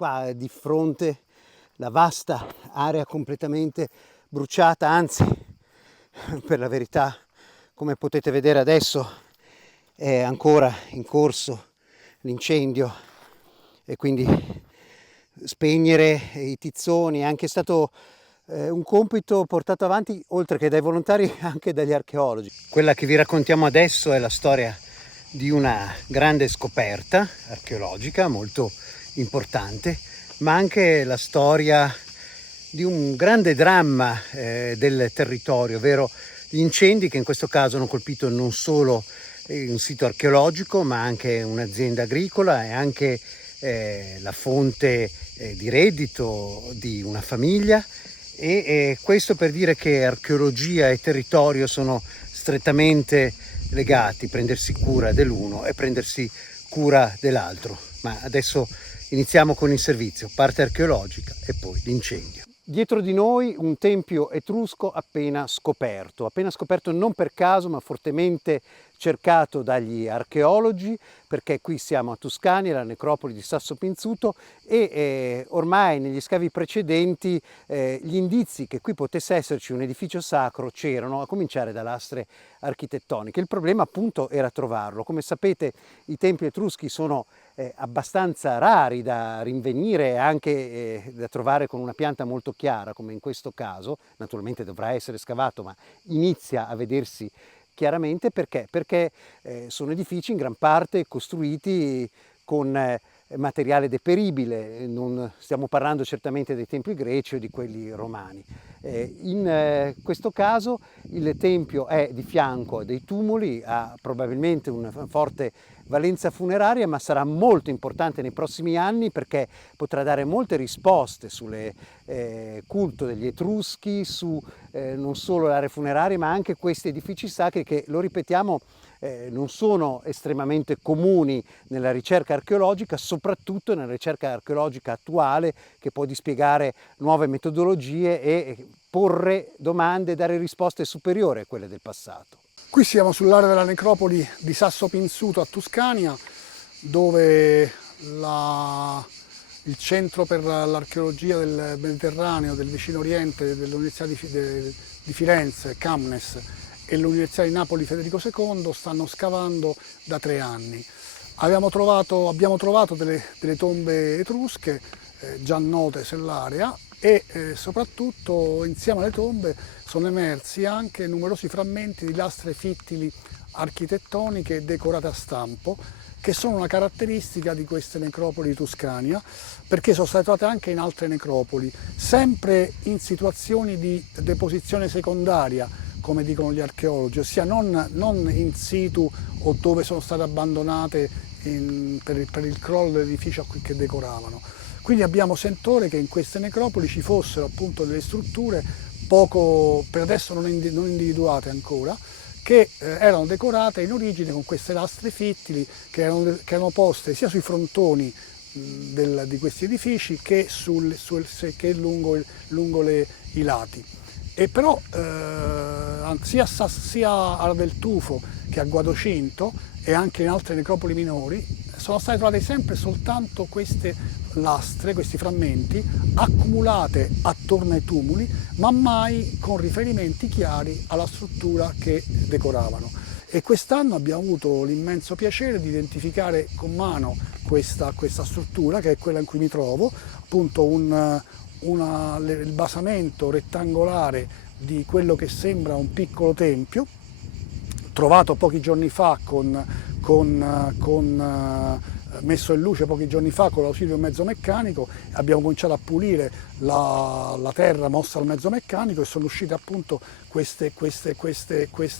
qua di fronte la vasta area completamente bruciata, anzi, per la verità, come potete vedere adesso, è ancora in corso l'incendio e quindi spegnere i tizzoni è anche stato un compito portato avanti oltre che dai volontari anche dagli archeologi. Quella che vi raccontiamo adesso è la storia di una grande scoperta archeologica molto importante, ma anche la storia di un grande dramma del territorio, ovvero gli incendi che in questo caso hanno colpito non solo un sito archeologico ma anche un'azienda agricola e anche la fonte di reddito di una famiglia e questo per dire che archeologia e territorio sono strettamente legati, prendersi cura dell'uno e prendersi cura dell'altro. Ma adesso iniziamo con il servizio, parte archeologica e poi l'incendio. Dietro di noi un tempio etrusco appena scoperto non per caso ma fortemente cercato dagli archeologi, perché qui siamo a Tuscania, la necropoli di Sasso Pinzuto e ormai negli scavi precedenti gli indizi che qui potesse esserci un edificio sacro c'erano, a cominciare da lastre architettoniche. Il problema appunto era trovarlo. Come sapete i templi etruschi sono abbastanza rari da rinvenire e anche da trovare con una pianta molto chiara come in questo caso, naturalmente dovrà essere scavato ma inizia a vedersi chiaramente perché sono edifici in gran parte costruiti con materiale deperibile, non stiamo parlando certamente dei templi greci o di quelli romani. In questo caso il tempio è di fianco a dei tumuli, ha probabilmente una forte valenza funeraria, ma sarà molto importante nei prossimi anni perché potrà dare molte risposte sul culto degli Etruschi, su non solo le aree funerarie, ma anche questi edifici sacri che, lo ripetiamo, non sono estremamente comuni nella ricerca archeologica, soprattutto nella ricerca archeologica attuale che può dispiegare nuove metodologie e porre domande e dare risposte superiori a quelle del passato. Qui siamo sull'area della necropoli di Sasso Pinzuto a Tuscania, dove il centro per l'archeologia del Mediterraneo, del vicino Oriente dell'Università di Firenze, CAMNES, e l'Università di Napoli Federico II stanno scavando da 3 anni. Abbiamo trovato delle tombe etrusche già note sull'area e soprattutto insieme alle tombe sono emersi anche numerosi frammenti di lastre fittili architettoniche decorate a stampo, che sono una caratteristica di queste necropoli di Tuscania, perché sono state trovate anche in altre necropoli, sempre in situazioni di deposizione secondaria, come dicono gli archeologi, ossia non in situ o dove sono state abbandonate per il crollo dell'edificio che decoravano. Quindi abbiamo sentore che in queste necropoli ci fossero appunto delle strutture poco, per adesso non individuate ancora, che erano decorate in origine con queste lastre fittili che erano poste sia sui frontoni di questi edifici che lungo i lati. E però sia a del Tufo che a Guadocinto e anche in altre necropoli minori sono state trovate sempre soltanto queste lastre, questi frammenti accumulate attorno ai tumuli, ma mai con riferimenti chiari alla struttura che decoravano. E quest'anno abbiamo avuto l'immenso piacere di identificare con mano questa struttura, che è quella in cui mi trovo, appunto il basamento rettangolare di quello che sembra un piccolo tempio, trovato pochi giorni fa messo in luce pochi giorni fa con l'ausilio di un mezzo meccanico. Abbiamo cominciato a pulire la terra mossa al mezzo meccanico e sono uscite appunto queste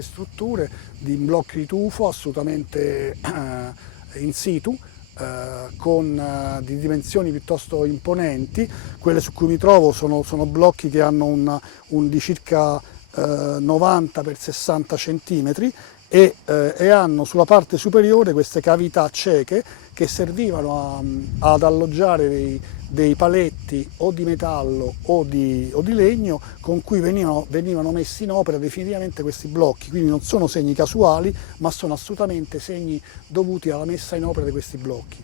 strutture di blocchi di tufo assolutamente in situ, di dimensioni piuttosto imponenti. Quelle su cui mi trovo sono blocchi che hanno di circa 90 x 60 centimetri e hanno sulla parte superiore queste cavità cieche che servivano ad alloggiare dei paletti o di metallo o di legno con cui venivano messi in opera definitivamente questi blocchi. Quindi non sono segni casuali, ma sono assolutamente segni dovuti alla messa in opera di questi blocchi.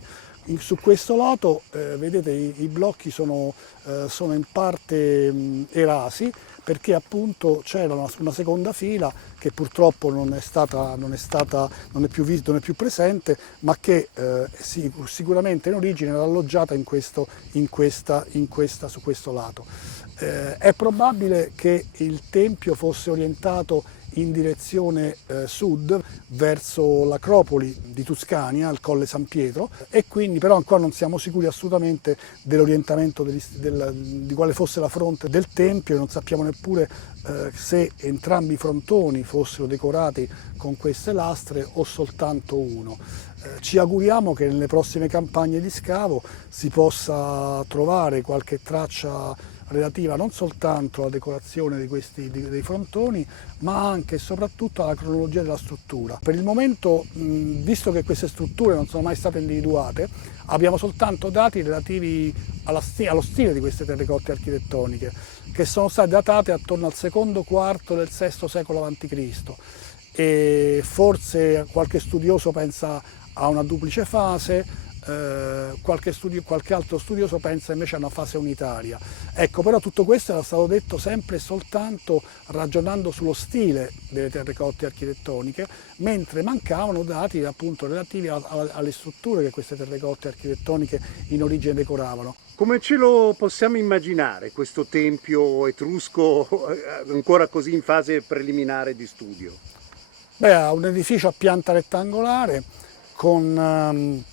Su questo lato vedete i blocchi sono in parte erasi, perché appunto c'era una seconda fila che purtroppo non è più presente, ma che sicuramente in origine era alloggiata su questo lato. È probabile che il tempio fosse orientato in direzione sud, verso l'acropoli di Tuscania, al Colle San Pietro, e quindi però ancora non siamo sicuri assolutamente dell'orientamento di quale fosse la fronte del tempio, e non sappiamo neppure se entrambi i frontoni fossero decorati con queste lastre o soltanto uno. Ci auguriamo che nelle prossime campagne di scavo si possa trovare qualche traccia relativa non soltanto alla decorazione dei frontoni, ma anche e soprattutto alla cronologia della struttura. Per il momento, visto che queste strutture non sono mai state individuate, abbiamo soltanto dati relativi allo stile di queste terracotte architettoniche, che sono state datate attorno al secondo quarto del VI secolo a.C. e forse qualche studioso pensa a una duplice fase, qualche altro studioso pensa invece a una fase unitaria. Ecco, però tutto questo era stato detto sempre e soltanto ragionando sullo stile delle terracotte architettoniche, mentre mancavano dati appunto relativi alle strutture che queste terracotte architettoniche in origine decoravano. Come ce lo possiamo immaginare questo tempio etrusco ancora così in fase preliminare di studio? Beh, ha un edificio a pianta rettangolare con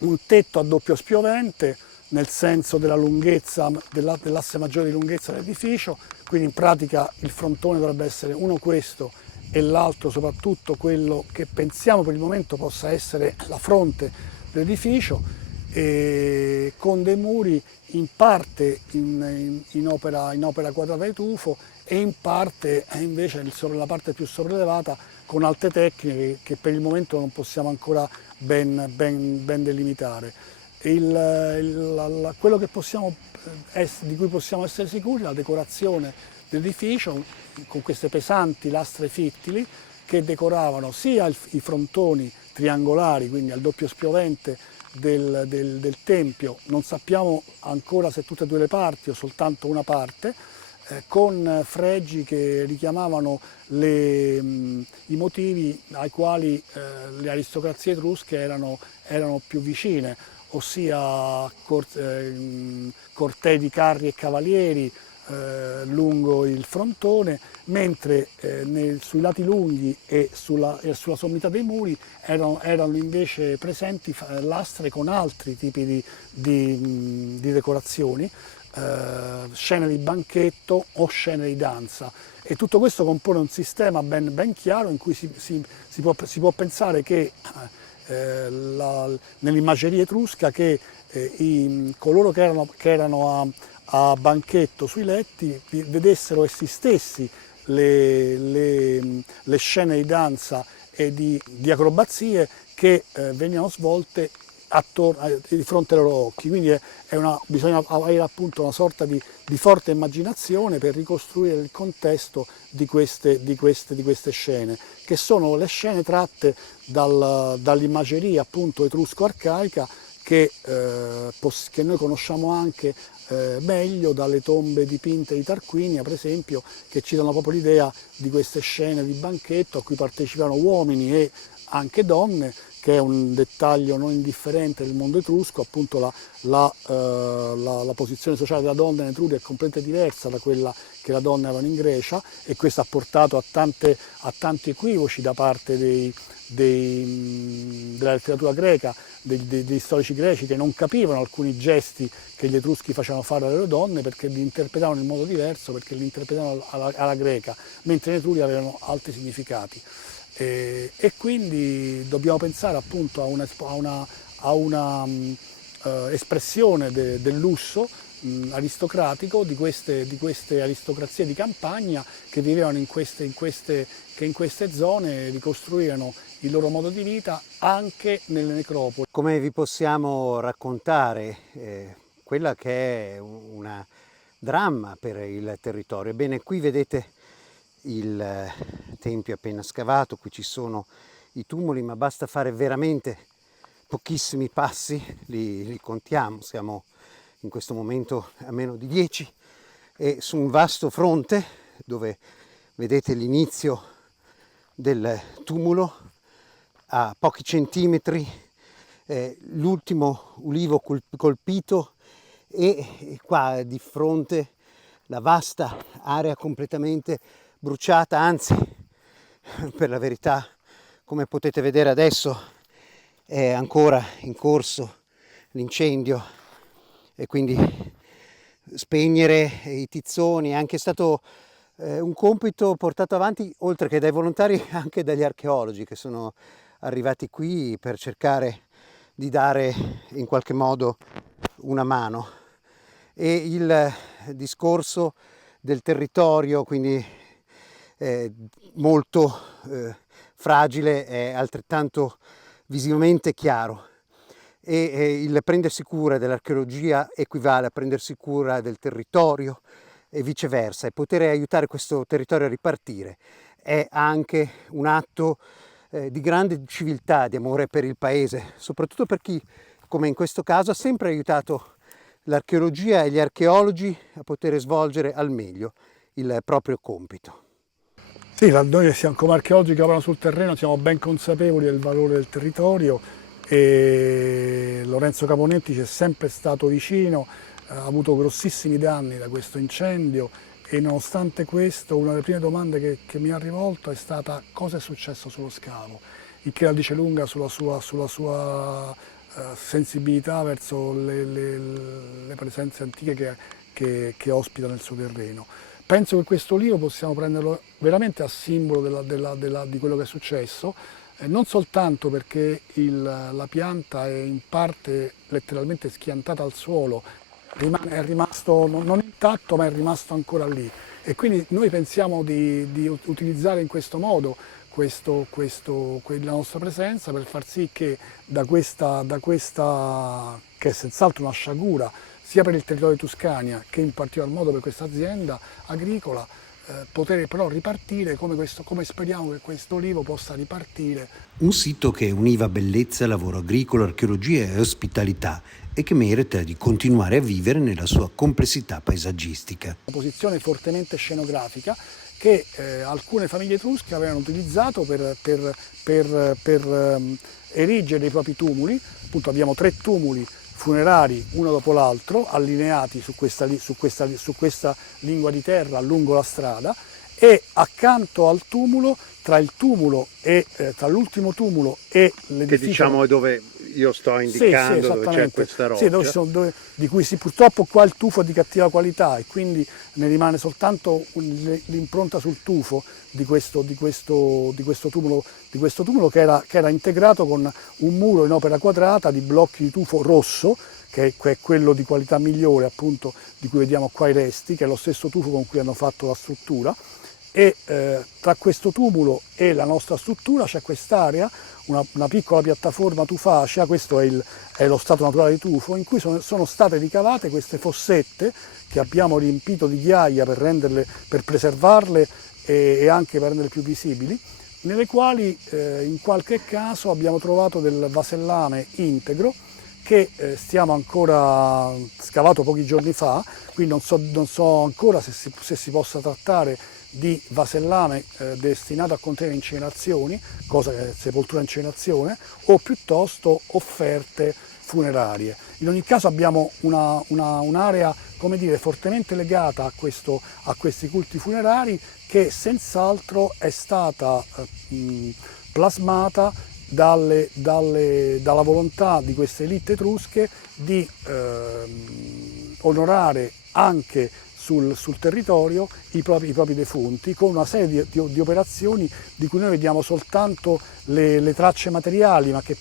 un tetto a doppio spiovente nel senso della lunghezza, dell'asse maggiore di lunghezza dell'edificio, quindi in pratica il frontone dovrebbe essere uno questo e l'altro soprattutto quello che pensiamo per il momento possa essere la fronte dell'edificio, e con dei muri in parte in opera quadrata di tufo e in parte invece la parte più sopraelevata con alte tecniche che per il momento non possiamo ancora ben delimitare. Quello che di cui possiamo essere sicuri è la decorazione dell'edificio con queste pesanti lastre fittili che decoravano sia i frontoni triangolari, quindi al doppio spiovente del tempio, non sappiamo ancora se tutte e due le parti o soltanto una parte, con fregi che richiamavano i motivi ai quali le aristocrazie etrusche erano più vicine, ossia cortei di carri e cavalieri lungo il frontone, mentre sui lati lunghi e sulla sommità dei muri erano invece presenti lastre con altri tipi di decorazioni, scene di banchetto o scene di danza, e tutto questo compone un sistema ben chiaro in cui si può pensare che nell'immaginaria etrusca che coloro che erano a banchetto sui letti vedessero essi stessi le scene di danza e di acrobazie che venivano svolte di fronte ai loro occhi, quindi bisogna avere appunto una sorta di forte immaginazione per ricostruire il contesto di queste scene, che sono le scene tratte dall'immaginaria appunto etrusco-arcaica che noi conosciamo anche meglio dalle tombe dipinte di Tarquinia, per esempio, che ci danno proprio l'idea di queste scene di banchetto a cui partecipano uomini e anche donne, che è un dettaglio non indifferente del mondo etrusco. Appunto la posizione sociale della donna in Etruria è completamente diversa da quella che la donna aveva in Grecia, e questo ha portato a tanti equivoci da parte della letteratura greca, degli storici greci, che non capivano alcuni gesti che gli etruschi facevano fare alle loro donne perché li interpretavano in modo diverso, perché li interpretavano alla greca, mentre in Etruria avevano altri significati. E quindi dobbiamo pensare appunto a una espressione del lusso aristocratico di queste aristocrazie di campagna che vivevano che in queste zone ricostruivano il loro modo di vita anche nelle necropoli. Come vi possiamo raccontare quella che è una dramma per il territorio? Ebbene, qui vedete il tempio appena scavato, qui ci sono i tumuli, ma basta fare veramente pochissimi passi, li contiamo, siamo in questo momento a meno di 10 e su un vasto fronte dove vedete l'inizio del tumulo a pochi centimetri, l'ultimo ulivo colpito e qua di fronte la vasta area completamente bruciata, anzi per la verità, come potete vedere adesso, è ancora in corso l'incendio e quindi spegnere i tizzoni è anche stato un compito portato avanti oltre che dai volontari anche dagli archeologi che sono arrivati qui per cercare di dare in qualche modo una mano. E il discorso del territorio, quindi molto fragile, è altrettanto visivamente chiaro e il prendersi cura dell'archeologia equivale a prendersi cura del territorio e viceversa, e poter aiutare questo territorio a ripartire è anche un atto di grande civiltà, di amore per il paese, soprattutto per chi, come in questo caso, ha sempre aiutato l'archeologia e gli archeologi a poter svolgere al meglio il proprio compito. Sì, noi siamo, come archeologi che lavorano sul terreno, siamo ben consapevoli del valore del territorio e Lorenzo Caponetti ci è sempre stato vicino, ha avuto grossissimi danni da questo incendio e nonostante questo una delle prime domande che mi ha rivolto è stata cosa è successo sullo scavo, il che la dice lunga sulla sua sensibilità verso le presenze antiche che ospita nel suo terreno. Penso che questo olivo possiamo prenderlo veramente a simbolo di quello che è successo, non soltanto perché la pianta è in parte letteralmente schiantata al suolo, è rimasto non intatto ma è rimasto ancora lì e quindi noi pensiamo di utilizzare in questo modo la nostra presenza per far sì che da questa che è senz'altro una sciagura sia per il territorio di Tuscania che in particolar modo per questa azienda agricola, poter però ripartire come speriamo che questo olivo possa ripartire. Un sito che univa bellezza, lavoro agricolo, archeologia e ospitalità e che merita di continuare a vivere nella sua complessità paesaggistica. Una posizione fortemente scenografica che alcune famiglie etrusche avevano utilizzato per erigere i propri tumuli. Appunto abbiamo 3 tumuli funerari uno dopo l'altro allineati su questa lingua di terra lungo la strada e accanto al tumulo, tra l'ultimo tumulo e l'edificio, che diciamo è dove io sto indicando, sì, dove c'è questa roccia. Sì, di cui purtroppo qua il tufo è di cattiva qualità e quindi ne rimane soltanto l'impronta sul tufo di questo tumulo che era integrato con un muro in opera quadrata di blocchi di tufo rosso, che è quello di qualità migliore appunto di cui vediamo qua i resti, che è lo stesso tufo con cui hanno fatto la struttura. E tra questo tumulo e la nostra struttura c'è quest'area, una piccola piattaforma tufacea, questo è lo stato naturale di tufo, in cui sono state ricavate queste fossette che abbiamo riempito di ghiaia per preservarle e anche per renderle più visibili, nelle quali in qualche caso abbiamo trovato del vasellame integro che stiamo ancora scavato pochi giorni fa, quindi non so ancora se si possa trattare di vasellame destinato a contenere incinerazioni, cosa che è sepoltura e incinerazione, o piuttosto offerte funerarie. In ogni caso abbiamo un'area, come dire, fortemente legata a questi culti funerari che senz'altro è stata plasmata dalla volontà di queste elite etrusche di onorare anche sul territorio i propri defunti, con una serie di operazioni di cui noi vediamo soltanto le tracce materiali, ma che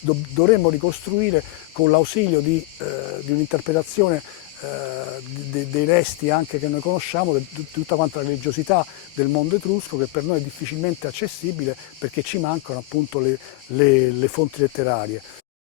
dovremmo ricostruire con l'ausilio di un'interpretazione dei resti anche che noi conosciamo, di tutta quanta la religiosità del mondo etrusco, che per noi è difficilmente accessibile perché ci mancano appunto le fonti letterarie.